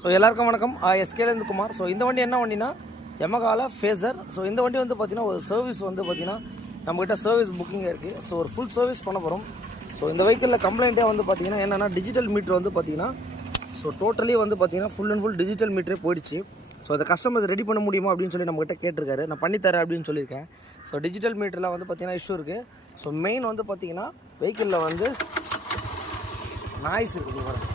So எல்லாருக்கும் வணக்கம். எஸ்கேலேருந்து Kumar. So இந்த வண்டி என்ன வண்டினா யமகால ஃபேசர். ஸோ இந்த வண்டி வந்து பார்த்திங்கன்னா ஒரு சர்வீஸ் வந்து பார்த்திங்கன்னா நம்மகிட்ட சர்வீஸ் புக்கிங் இருக்குது. ஸோ ஒரு ஃபுல் சர்வீஸ் பண்ண போகிறோம். ஸோ இந்த வெஹிக்கிளில் கம்ப்ளைண்ட்டே வந்து பார்த்திங்கன்னா என்னென்னா டிஜிட்டல் மீட்ரு வந்து பார்த்திங்கன்னா ஸோ டோட்டலி வந்து பார்த்திங்கன்னா ஃபுல் அண்ட் ஃபுல் டிஜிட்டல் மீட்டரே போயிடுச்சு. ஸோ அந்த கஸ்டமர் ரெடி பண்ண முடியுமா அப்படின்னு சொல்லி நம்மகிட்ட கேட்டிருக்காரு. நான் பண்ணித்தரேன் அப்படின்னு சொல்லியிருக்கேன். ஸோ டிஜிட்டல் மீட்டரில் வந்து பார்த்திங்கன்னா இஷ்யூ இருக்குது. ஸோ மெயின் வந்து பார்த்திங்கன்னா வெஹிக்கிளில் வந்து நாய்ஸ் இருக்குது பாருங்க.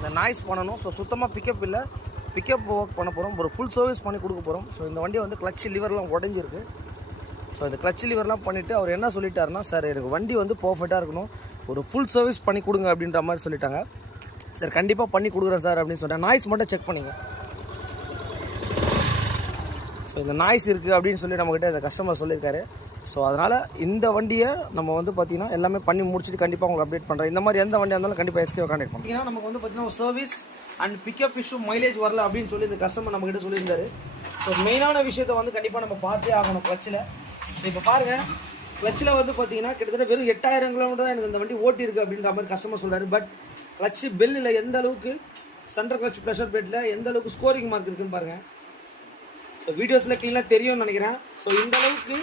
இந்த நாய்ஸ் பண்ணணும். ஸோ சுத்தமாக பிக்கப் இல்லை, பிக்கப் ஒர்க் பண்ண போகிறோம். ஒரு ஃபுல் சர்வீஸ் பண்ணி கொடுக்க போகிறோம். ஸோ இந்த வண்டி வந்து கிளச் லிவர்லாம் உடஞ்சிருக்கு. ஸோ இந்த கிளச் லிவர்லாம் பண்ணிவிட்டு அவர் என்ன சொல்லிட்டாருன்னா, சார் எனக்கு வண்டி வந்து பர்ஃபெக்டாக இருக்கணும், ஒரு ஃபுல் சர்வீஸ் பண்ணி கொடுங்க அப்படின்ற மாதிரி சொல்லிட்டாங்க. சார் கண்டிப்பாக பண்ணி கொடுக்குறேன் சார் அப்படின்னு சொன்னேன். நாய்ஸ் மட்டும் செக் பண்ணிங்க. ஸோ இந்த நாய்ஸ் இருக்குது அப்படின்னு சொல்லி நம்மக்கிட்ட இந்த கஸ்டமர் சொல்லியிருக்காரு. ஸோ அதனால் இந்த வண்டியை நம்ம வந்து பார்த்திங்கன்னா எல்லாமே பண்ணி முடிச்சுட்டு கண்டிப்பாக உங்களுக்கு அப்டேட் பண்ணுறேன். இந்த மாதிரி எந்த வண்டியாக இருந்தாலும் கண்டிப்பாக எஸ்கேவை கான்டெக்ட் பண்ணுறோம். ஏன்னா நமக்கு வந்து பார்த்திங்கன்னா ஒரு service and pickup issue mileage வரல அப்படின்னு சொல்லி இந்த கஸ்டமர் நம்மக்கிட்ட சொல்லியிருந்தாரு. ஸோ மெயினான விஷயத்தை வந்து கண்டிப்பாக நம்ம பார்த்தே ஆகணும் கிளச்சில். ஸோ இப்போ பாருங்கள், கிளச்சில் வந்து பார்த்திங்கன்னா கிட்டத்தட்ட வெறும் 8000 கிலோமீட்டர் தான் எனக்கு இந்த வண்டி ஓட்டி இருக்குது அப்படின்ற மாதிரி கஸ்டமர் சொல்கிறாரு. பட் கிளச்சு பெல்லில் எந்த அளவுக்கு சென்டர் கிளச் ப்ரெஷர் பிளேட்டில் எந்த அளவுக்கு ஸ்கோரிங் மார்க் இருக்குதுன்னு பாருங்கள். ஸோ வீடியோஸில் க்ளீனாக தெரியும்னு நினைக்கிறேன். ஸோ இந்த அளவுக்கு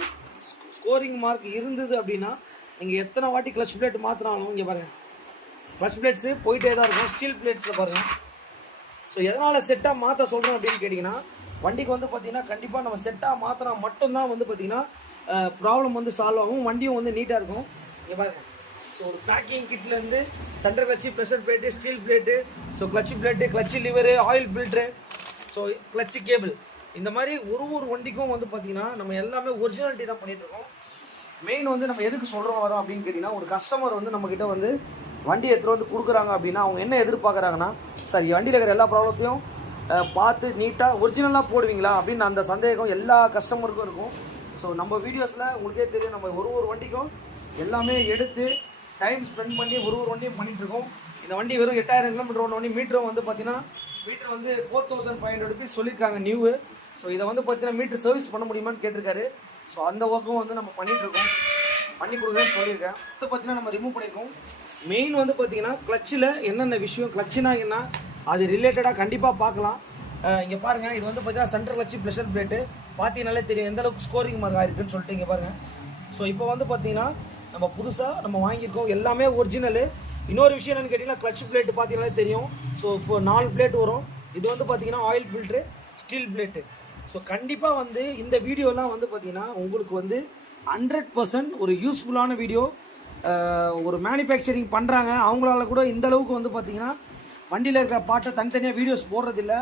ஸ்கோரிங் மார்க் இருந்தது அப்படின்னா நீங்கள் எத்தனை வாட்டி கிளச் பிளேட் மாற்றினாலும் இங்கே பாருங்கள், கிளச் பிளேட்ஸு போயிட்டே தான் இருக்கும். ஸ்டீல் பிளேட்ஸில் பாருங்கள். ஸோ எதனால் செட்டாக மாற்ற சொல்கிறோம் அப்படின்னு கேட்டிங்கன்னா, வண்டிக்கு வந்து பார்த்திங்கன்னா கண்டிப்பாக நம்ம செட்டாக மாற்றினா மட்டும்தான் வந்து பார்த்திங்கன்னா ப்ராப்ளம் வந்து சால்வ் ஆகும், வண்டியும் வந்து நீட்டாக இருக்கும். இங்கே பாருங்கள். ஸோ ஒரு பேக்கிங் கிட்லேருந்து centre clutch, pressure plate, steel plate, so clutch plate, clutch lever, oil filter, so clutch cable, இந்த மாதிரி ஒரு வண்டிக்கும் வந்து பார்த்திங்கன்னா நம்ம எல்லாமே ஒரிஜினாலிட்டி தான் பண்ணிகிட்ருக்கோம். மெயின் வந்து நம்ம எதுக்கு சொல்கிறோம் வரோம் அப்படின்னு கேட்டிங்கன்னா, ஒரு கஸ்டமர் வந்து நம்மக்கிட்ட வந்து வண்டி எடுத்துகிட்டு வந்து கொடுக்குறாங்க அப்படின்னா அவங்க என்ன எதிர்பார்க்குறாங்கன்னா, சார் வண்டியில் இருக்கிற எல்லா ப்ராப்ளத்தையும் பார்த்து நீட்டாக ஒரிஜினலாக போடுவீங்களா அப்படின்னு அந்த சந்தேகம் எல்லா கஸ்டமருக்கும் இருக்கும். ஸோ நம்ம வீடியோஸில் உங்களுக்கே தெரியும், நம்ம ஒரு வண்டிக்கும் எல்லாமே எடுத்து டைம் ஸ்பெண்ட் பண்ணி ஒரு வண்டியும் பண்ணிகிட்ருக்கோம். இந்த வண்டி வெறும் 8000 கிலோமீட்டர் ஓட வண்டி. மீட்டரும் வந்து பார்த்திங்கன்னா மீட்டர் வந்து 4500 ருபீஸ் சொல்லியிருக்காங்க நியூவு. ஸோ இதை வந்து பார்த்தீங்கன்னா மீட்டர் சர்வீஸ் பண்ண முடியுமான்னு கேட்டிருக்காரு. ஸோ அந்த ஒர்க்கும் வந்து நம்ம பண்ணிகிட்ருக்கோம், பண்ணி கொடுக்குறேன்னு சொல்லியிருக்கேன். வந்து பார்த்தீங்கன்னா நம்ம ரிமூவ் பண்ணியிருக்கோம். மெயின் வந்து பார்த்தீங்கன்னா கிளச்சில் என்னென்ன விஷயம், கிளச்சுனா என்ன, அது ரிலேட்டடாக கண்டிப்பாக பார்க்கலாம். இங்கே பாருங்கள், இது வந்து பார்த்தீங்கன்னா சென்டர் கிளச்சு, ப்ரெஷர் பிளேட்டு பார்த்தீங்கனாலே தெரியும் எந்த அளவுக்கு ஸ்கோரிங் மார்க் ஆயிருக்குன்னு சொல்லிட்டு. இங்கே பாருங்கள். ஸோ இப்போ வந்து பார்த்தீங்கன்னா நம்ம புதுசாக நம்ம வாங்கியிருக்கோம், எல்லாமே ஒரிஜினலு. இன்னொரு விஷயம் என்னென்னு கேட்டிங்கன்னா, கிளச் பிளேட்டு பார்த்தீங்கனாலே தெரியும். ஸோ 4 பிளேட் வரும். இது வந்து பார்த்தீங்கன்னா oil filter, steel plate. So கண்டிப்பாக வந்து இந்த வீடியோலாம் வந்து பார்த்திங்கன்னா உங்களுக்கு வந்து 100% ஒரு யூஸ்ஃபுல்லான வீடியோ. ஒரு மேனுஃபேக்சரிங் பண்ணுறாங்க அவங்களால கூட இந்த அளவுக்கு வந்து பார்த்திங்கன்னா வண்டியில் இருக்கிற பாட்டை தனித்தனியாக வீடியோஸ் போடுறதில்ல.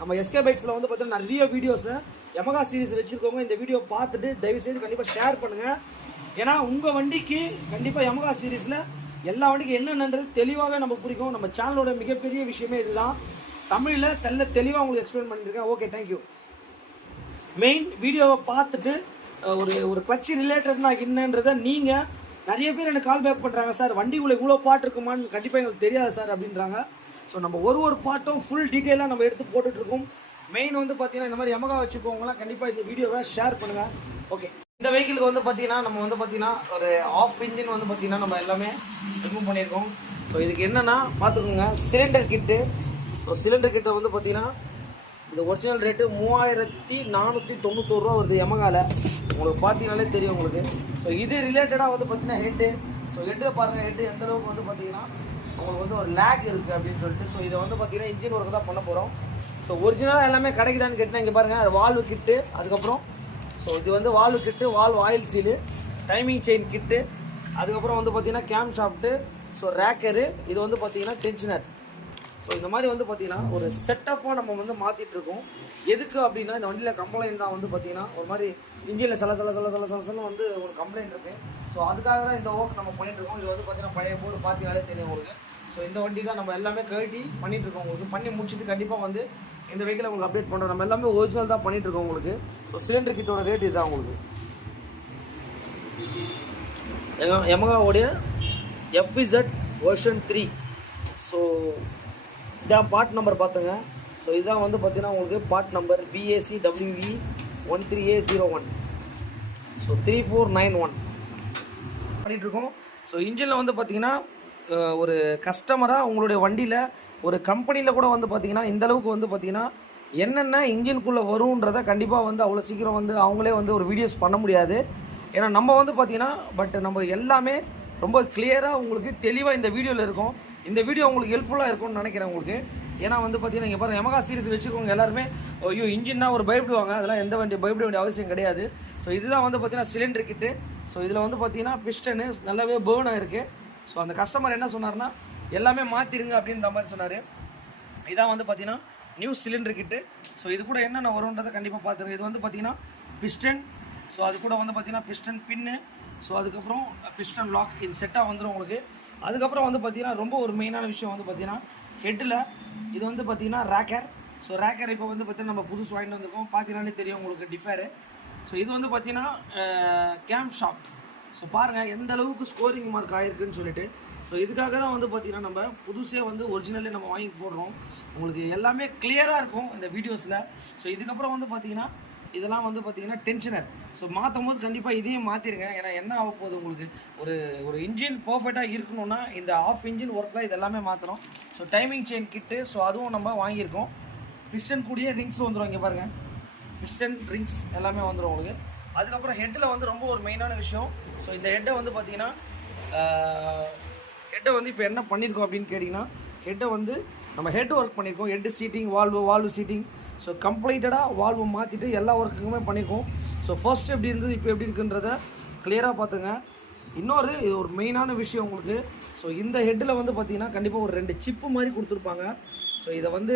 நம்ம எஸ்கே பைக்ஸில் வந்து பார்த்திங்கன்னா நிறைய வீடியோஸை யமகா சீரிஸ் வச்சுருக்கவங்க இந்த வீடியோ பார்த்துட்டு தயவுசெய்து கண்டிப்பாக ஷேர் பண்ணுங்கள். ஏன்னா உங்கள் வண்டிக்கு கண்டிப்பாக யமகா சீரிஸில் எல்லா வண்டிக்கும் என்னென்னன்றது தெளிவாகவே நம்ம பிடிக்கும். நம்ம சேனலோட மிகப்பெரிய விஷயமே இதுதான். தமிழில் தெளிவாக உங்களுக்கு எக்ஸ்பிளைன் பண்ணியிருக்கேன். Okay, thank you. மெயின் வீடியோவை பார்த்துட்டு ஒரு கிளச்சு ரிலேட்டட்னா என்னன்றதை நீங்கள் நிறைய பேர் எனக்கு கால் பேக் பண்ணுறாங்க, சார் வண்டிக்குள்ளே இவ்வளோ பாட்டு இருக்குமான்னு கண்டிப்பாக எங்களுக்கு தெரியாது சார் அப்படின்றாங்க. ஸோ நம்ம ஒரு பாட்டும் ஃபுல் டீட்டெயிலாக நம்ம எடுத்து போட்டுட்ருக்கோம். மெயின் வந்து பார்த்தீங்கன்னா இந்த மாதிரி யமகா வச்சுருக்கவங்களாம் கண்டிப்பாக இந்த வீடியோவை ஷேர் பண்ணுங்கள். ஓகே, இந்த வெஹிக்கிளுக்கு வந்து பார்த்தீங்கன்னா நம்ம வந்து பார்த்தீங்கன்னா ஒரு ஆஃப் இன்ஜின் வந்து பார்த்தீங்கன்னா நம்ம எல்லாமே ரிமூவ் பண்ணியிருக்கோம். ஸோ இதுக்கு என்னென்னா பார்த்துக்கோங்க, சிலிண்டர் கிட்டு. ஸோ சிலிண்டர் கிட்டை வந்து பார்த்தீங்கன்னா இந்த ஒரிஜினல் ரேட்டு 3491 ரூபா வருது யமகாவில். உங்களுக்கு பார்த்தீங்கனாலே தெரியும் உங்களுக்கு. ஸோ இது ரிலேட்டடாக வந்து பார்த்தீங்கன்னா ஹெட்டு. ஸோ ஹெட்டில் பாருங்கள், ஹெட்டு எந்த அளவுக்கு வந்து பார்த்தீங்கன்னா உங்களுக்கு வந்து ஒரு லேக் இருக்குது அப்படின்னு சொல்லிட்டு. ஸோ இதை வந்து பார்த்தீங்கன்னா இன்ஜின் ஒர்க்கு தான் பண்ண போகிறோம். ஸோ ஒரிஜினலாக எல்லாமே கிடைக்குதான்னு கேட்டால் இங்கே பாருங்கள், வால்வு கிட்டு, அதுக்கப்புறம் ஸோ இது வந்து valve kit, valve oil seal, timing chain kit, அதுக்கப்புறம் வந்து பார்த்தீங்கன்னா கேம் ஷாஃப்ட்டு, ஸோ ரேக்கரு, இது வந்து பார்த்தீங்கன்னா டென்ஷனர். ஸோ இந்த மாதிரி வந்து பார்த்திங்கன்னா ஒரு செட்டப்பாக நம்ம வந்து மாற்றிட்டுருக்கோம். எதுக்கு அப்படின்னா இந்த வண்டியில் கம்ப்ளைண்ட் தான் வந்து பார்த்திங்கன்னா ஒரு மாதிரி இன்ஜினில் சலன்னு வந்து ஒரு கம்ப்ளைண்ட் இருக்குது. ஸோ அதுக்காக தான் இந்த ஒர்க் நம்ம பண்ணிகிட்ருக்கோம். இது வந்து பார்த்திங்கன்னா பழைய போர்டு பார்த்தீங்கனாலே தெரியும் உங்களுக்கு. ஸோ இந்த வண்டி தான் நம்ம எல்லாமே கழட்டி பண்ணிகிட்ருக்கோம். உங்களுக்கு பண்ணி முடிச்சுட்டு கண்டிப்பாக வந்து இந்த வெஹிக்கிளை உங்களுக்கு அப்டேட் பண்ணுறோம். நம்ம எல்லாமே ஒரிஜினல் தான் பண்ணிகிட்ருக்கோம் உங்களுக்கு. ஸோ சிலிண்டர் கிட்டோட ரேட் இதுதான் உங்களுக்கு. யமகாவுடைய FZ வெர்ஷன் 3. ஸோ இதான் பார்ட் நம்பர் பார்த்துங்க. ஸோ இதுதான் வந்து பார்த்தீங்கன்னா உங்களுக்கு part number BACWE 13A01. So 3491 பண்ணிகிட்ருக்கோம். ஸோ இன்ஜினில் வந்து பார்த்தீங்கன்னா ஒரு கஸ்டமராக உங்களுடைய வண்டியில் ஒரு கம்பெனியில் கூட வந்து பார்த்திங்கன்னா இந்தளவுக்கு வந்து பார்த்திங்கன்னா என்னென்ன இன்ஜின்குள்ளே வரும்ன்றதை கண்டிப்பாக வந்து அவ்வளோ சீக்கிரம் வந்து அவங்களே வந்து ஒரு வீடியோஸ் பண்ண முடியாது. ஏன்னா நம்ம வந்து பார்த்திங்கன்னா பட் நம்ம எல்லாமே ரொம்ப கிளியராக உங்களுக்கு தெளிவாக இந்த வீடியோவில் இருக்கும். இந்த வீடியோ உங்களுக்கு ஹெல்ப்ஃபுல்லாக இருக்கும்னு நினைக்கிறேன் உங்களுக்கு. ஏன்னா வந்து பார்த்தீங்கன்னா இங்கே பாருங்கள், யமகா சீரிஸ் வச்சுக்கோங்க எல்லாருமே ஐயோ இன்ஜின்னா ஒரு பயப்படுவாங்க. அதெல்லாம் எந்த பயப்பட வேண்டிய அவசியம் கிடையாது. ஸோ இதுதான் வந்து பார்த்தீங்கன்னா சிலிண்டர் கிட்டு. ஸோ இதில் வந்து பார்த்தீங்கன்னா பிஸ்டனு நல்லாவே பேர்ன் ஆகிருக்கு. ஸோ அந்த கஸ்டமர் என்ன சொன்னார்னா எல்லாமே மாற்றிருங்க அப்படின்ற மாதிரி சொன்னார். இதான் வந்து பார்த்தீங்கன்னா நியூ சிலிண்டர் கிட்டு. ஸோ இது கூட என்னென்ன வரும்ன்றதை கண்டிப்பாக பார்த்துருங்க. இது வந்து பார்த்தீங்கன்னா பிஸ்டன், ஸோ அது கூட வந்து பார்த்தீங்கன்னா பிஸ்டன் பின்னு, ஸோ அதுக்கப்புறம் பிஸ்டன் லாக், இது செட்டாக வந்துடும் உங்களுக்கு. அதுக்கப்புறம் வந்து பார்த்தீங்கன்னா ரொம்ப ஒரு மெயினான விஷயம் வந்து பார்த்தீங்கன்னா ஹெட்டில் இது வந்து பார்த்தீங்கன்னா ரேக்கர். ஸோ ரேக்கர் இப்போ வந்து பார்த்தீங்கன்னா நம்ம புதுசு வாங்கிட்டு வந்திருக்கோம், பார்த்தீங்கன்னாலே தெரியும் உங்களுக்கு டிஃபரு. ஸோ இது வந்து பார்த்தீங்கன்னா கேம் ஷாஃப்ட். ஸோ பாருங்கள் எந்த அளவுக்கு ஸ்கோரிங் மார்க் ஆகிருக்குன்னு சொல்லிட்டு. ஸோ இதுக்காக தான் வந்து பார்த்திங்கன்னா நம்ம புதுசே வந்து ஒரிஜினலே நம்ம வாங்கி போடுறோம். உங்களுக்கு எல்லாமே கிளியராக இருக்கும் இந்த வீடியோஸில். ஸோ இதுக்கப்புறம் வந்து பார்த்திங்கன்னா இதெல்லாம் வந்து பார்த்திங்கன்னா டென்ஷனர். ஸோ மாற்றும் போது கண்டிப்பாக இதையும் மாற்றிருங்க. ஏன்னா என்ன ஆக போகுது உங்களுக்கு ஒரு இன்ஜின் பர்ஃபெக்டாக இருக்கணும்னா இந்த ஆஃப் இன்ஜின் ஒர்க்கில் இது எல்லாமே மாற்றணும். ஸோ டைமிங் செயின் கிட்டு, ஸோ அதுவும் நம்ம வாங்கியிருக்கோம். பிஸ்டன் கூடிய ரிங்ஸ் வந்துடும். இங்கே பாருங்கள், பிஸ்டன் ரிங்ஸ் எல்லாமே வந்துடும் உங்களுக்கு. அதுக்கப்புறம் ஹெட்டில் வந்து ரொம்ப ஒரு மெயினான விஷயம். ஸோ இந்த ஹெட்டை வந்து பார்த்திங்கன்னா ஹெட்டை வந்து இப்போ என்ன பண்ணியிருக்கோம் அப்படின்னு கேட்டிங்கன்னா ஹெட்டை வந்து நம்ம ஹெட் ஒர்க் பண்ணியிருக்கோம். Head seating, valve seating, so கம்ப்ளீட்டடாக வால்வு மாற்றிட்டு எல்லா ஒர்க்குக்குமே பண்ணியிருக்கோம். ஸோ ஃபர்ஸ்ட் எப்படி இருந்தது இப்போ எப்படி இருக்குன்றத கிளியராக பார்த்துங்க. இன்னொரு இது ஒரு மெயினான விஷயம் உங்களுக்கு. ஸோ இந்த ஹெட்டில் வந்து பார்த்திங்கன்னா கண்டிப்பாக ஒரு 2 சிப்பு மாதிரி கொடுத்துருப்பாங்க. ஸோ இதை வந்து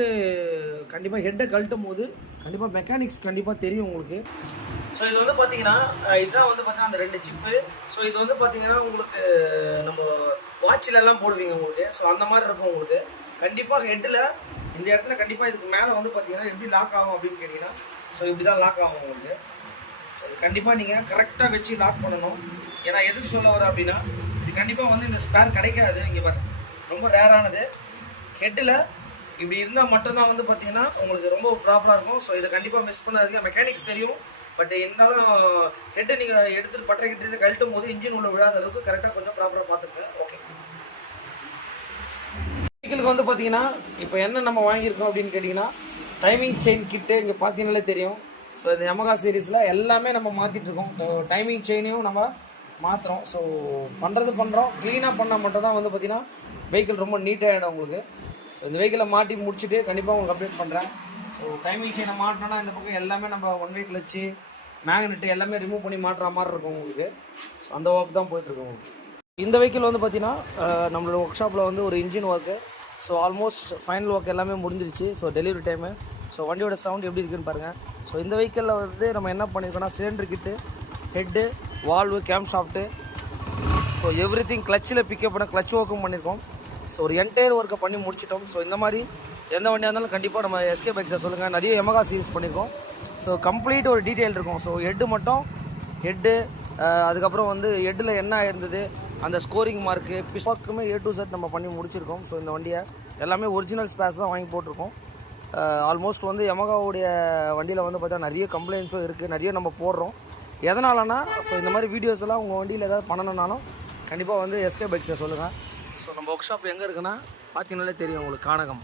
கண்டிப்பாக ஹெட்டை கழட்டும் போது கண்டிப்பாக மெக்கானிக்ஸ் கண்டிப்பாக தெரியும் உங்களுக்கு. ஸோ இது வந்து பார்த்தீங்கன்னா இதுதான் வந்து பார்த்தீங்கன்னா அந்த 2 சிப்பு. ஸோ இது வந்து பார்த்தீங்கன்னா உங்களுக்கு நம்ம வாட்சிலெல்லாம் போடுவீங்க உங்களுக்கு. ஸோ அந்த மாதிரி இருக்கும் உங்களுக்கு. கண்டிப்பாக ஹெட்டில் இந்த இடத்துல கண்டிப்பாக இதுக்கு மேலே வந்து பார்த்தீங்கன்னா எப்படி லாக் ஆகும் அப்படின்னு கேட்டிங்கன்னா ஸோ இப்படி தான் லாக் ஆகும் உங்களுக்கு. அது கண்டிப்பாக நீங்கள் கரெக்டாக வச்சு லாக் பண்ணணும். ஏன்னா எதுக்கு சொல்ல வர அப்படின்னா இது கண்டிப்பாக வந்து இந்த ஸ்பேர் கிடைக்காது. இங்கே பாருங்க, ரொம்ப ரேரானது. ஹெட்டில் இப்படி இருந்தால் மட்டும்தான் வந்து பார்த்தீங்கன்னா உங்களுக்கு ரொம்ப ப்ராப்பராக இருக்கும். ஸோ இதை கண்டிப்பாக மிஸ் பண்ணாதீங்க. மெக்கானிக்ஸ் தெரியும், பட் இருந்தாலும் ஹெட்டை நீங்கள் எடுத்துகிட்டு பட்டை கிட்ட கழட்டும் போது இன்ஜின் உள்ள விழாத அளவுக்கு கரெக்டாக கொஞ்சம் ப்ராப்பராக பார்த்துக்கங்க. ஓகே, வெஹிக்கிளுக்கு வந்து பார்த்தீங்கன்னா இப்போ என்ன நம்ம வாங்கியிருக்கோம் அப்படின்னு கேட்டிங்கன்னா டைமிங் செயின் கிட்டு. இங்கே பார்த்தீங்கன்னாலே தெரியும். ஸோ இந்த யமகா சீரீஸில் எல்லாமே நம்ம மாற்றிட்டுருக்கோம். டைமிங் செயினையும் நம்ம மாற்றுறோம். ஸோ பண்ணுறோம் க்ளீனாக பண்ணால் மட்டும் தான் வந்து பார்த்திங்கன்னா வெஹிக்கிள் ரொம்ப நீட்டாகிடும் உங்களுக்கு. ஸோ இந்த வெஹிக்கிளை மாட்டி முடிச்சுட்டு கண்டிப்பாக உங்களுக்கு அப்டேட் பண்ணுறேன். ஸோ டைமிங் செயினை மாட்டினோன்னா இந்த பக்கம் எல்லாமே நம்ம 1 வே கிளச்சு, மேக்னெட்டு எல்லாமே ரிமூவ் பண்ணி மாட்டுற மாதிரி இருக்கும் உங்களுக்கு. ஸோ அந்த ஒர்க் தான் போயிட்டுருக்கோம் உங்களுக்கு. இந்த வெஹிக்கிள் வந்து பார்த்திங்கன்னா நம்மளோட ஒர்க் ஷாப்பில் வந்து ஒரு engine work. So almost final work எல்லாமே முடிஞ்சிருச்சு. So delivery time. ஸோ வண்டியோட சவுண்ட் எப்படி இருக்குன்னு பாருங்கள். ஸோ இந்த வெஹிக்கிளில் வந்து நம்ம என்ன பண்ணியிருக்கோம்னா cylinder kit, head, valve, camshaft, so everything கிளச்சில் பிக்கப் பண்ண கிளச் ஒர்க்கும் பண்ணியிருக்கோம். ஸோ ஒரு என்டையர் ஒர்க்கை பண்ணி முடிச்சிட்டோம். ஸோ இந்த மாதிரி எந்த வண்டியாக இருந்தாலும் கண்டிப்பாக நம்ம எஸ்கே பைக்ஸை சொல்லுங்கள். நிறைய யமகா சீரிஸ் பண்ணியிருக்கோம். ஸோ கம்ப்ளீட் ஒரு டீட்டெயில் இருக்கும். ஸோ ஹெட்டு அதுக்கப்புறம் வந்து ஹெட்டில் என்ன இருந்தது, அந்த ஸ்கோரிங் மார்க்கு, பிஸ்வாக்குமே A to Z நம்ம பண்ணி முடிச்சிருக்கோம். ஸோ இந்த வண்டியை எல்லாமே ஒரிஜினல் ஸ்பேர்ஸ் தான் வாங்கி போட்டிருக்கோம். ஆல்மோஸ்ட் வந்து யமகாவுடைய வண்டியில் வந்து பார்த்தா நிறைய கம்ப்ளைண்ட்ஸும் இருக்குது, நிறைய நம்ம போடுறோம். எதனாலனா ஸோ இந்த மாதிரி வீடியோஸ் எல்லாம் உங்கள் வண்டியில் ஏதாவது பண்ணணுன்னாலும் கண்டிப்பாக வந்து எஸ்கே பைக்ஸை சொல்லுங்கள். ஸோ நம்ம ஒர்க் ஷாப் எங்கே இருக்குன்னா பார்த்தீங்கன்னாலே தெரியும் உங்களுக்கு, கானகம்.